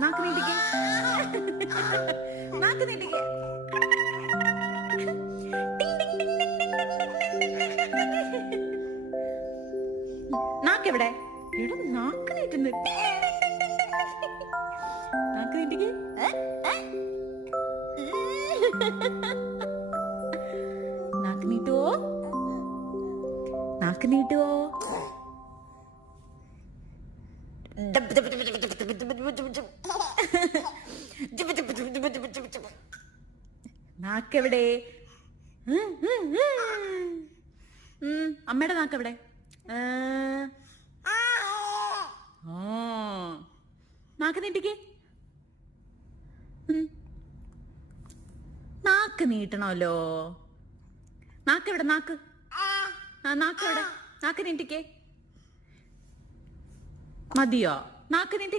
നാക്ക് നീട്ടിക്ക്, നാക്ക് നീട്ടിക്ക്. നാക്കെവിടെ? എടാ നാക്ക് നീട്ടുന്നു. നാക്ക് നീട്ടിക്ക്. നാക്ക് നീട്ടുവോ? നാക്ക് നീട്ടുവോ? നാക്കെവിടെ? അമ്മയുടെ നാക്കെവിടെ? നാക്ക് നീട്ടിക്ക്. നാക്ക് നീട്ടണമല്ലോ. നാക്കെവിടെ? നാക്ക് നാക്കെവിടെ? നാക്ക് നീട്ടിക്കേ. മതിയോ? നാക്ക് നീട്ടി.